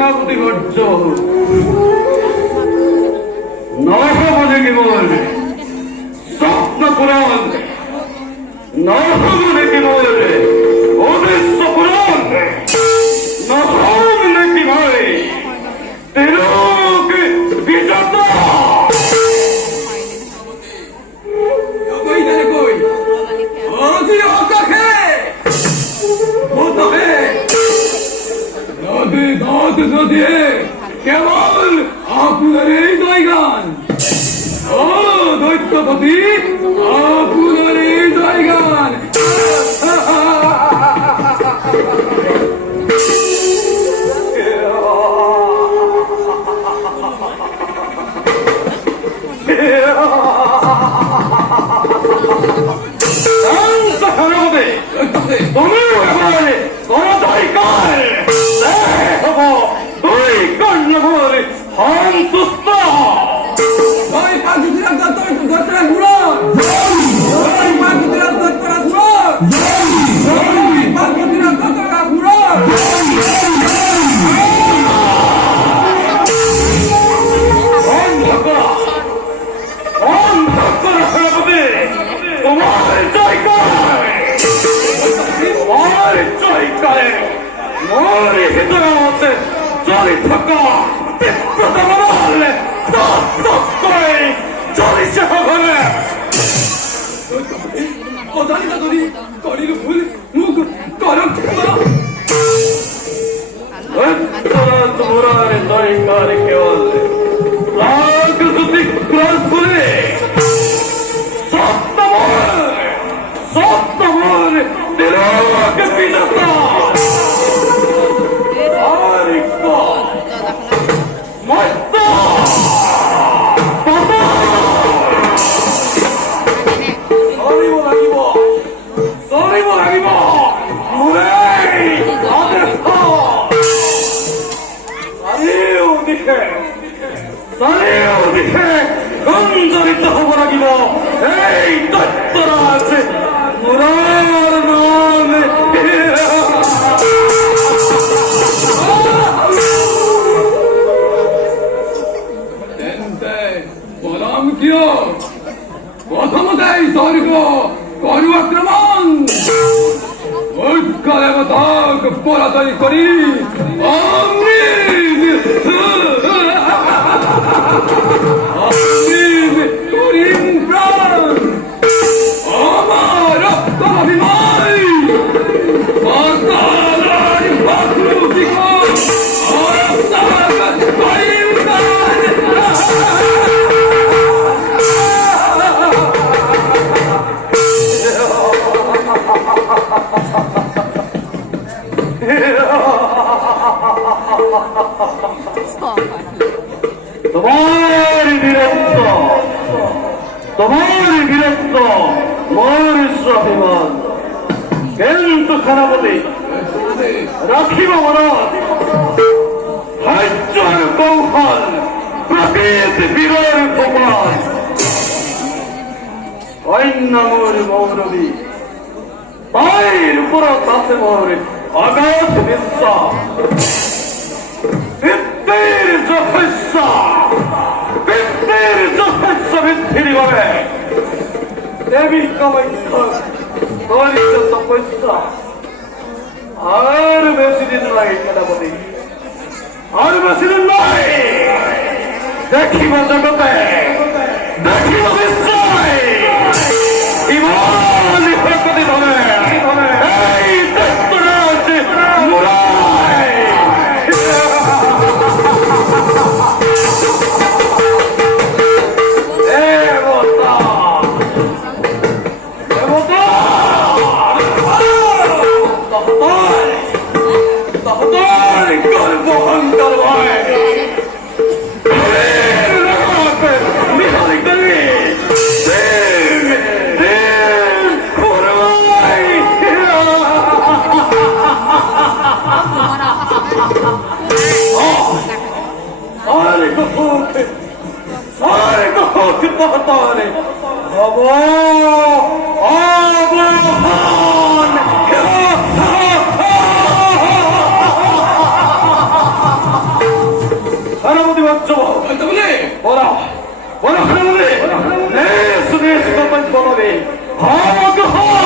সেনাপতি ভট্ট নরহবনে কেবল স্বপ্ন পুরাণ, নরহবনে কেবল উদ্দেশ্য পুরাণ, নহবনে কি ভাই তিলক বিজতা। কেবল আপনার এই জয়গান, ও দৈত্যপতি, আপনার এই জয়গান। গঞ্জরিত হব লাগিব এই দৈত্যরাজ মুরার নামে। বললাম কিয় প্রথমতেই স্বর্গ করু আক্রমণ, দেবতাক পরাজয় করি তোমার বীরত্ব মোর স্বাভিমান, কিন্তু সেনাপতি রাখিব মনত ধৈর্যের কৌশল প্রকৃত বীরের প্রমাণ। অন্য মোর মৌরবী তাইর উপরত আছে মোর অগাধ বিশ্বাস, বৃদ্ধির যথেচ্ছা বৃদ্ধির ভাবে দেবী কামাখ্যা তপস্যা আর বেশি দিন লাগে সেনাপতি, আর বেশি দিন নয়। দেখিব জগতে, দেখিব বিশ্বয় ইমান প্রকৃতি ধরে এই দৈত্যরাজ মুরায়। বলো খেলে শুনে সুপারপাঞ্চ বলবে হক হক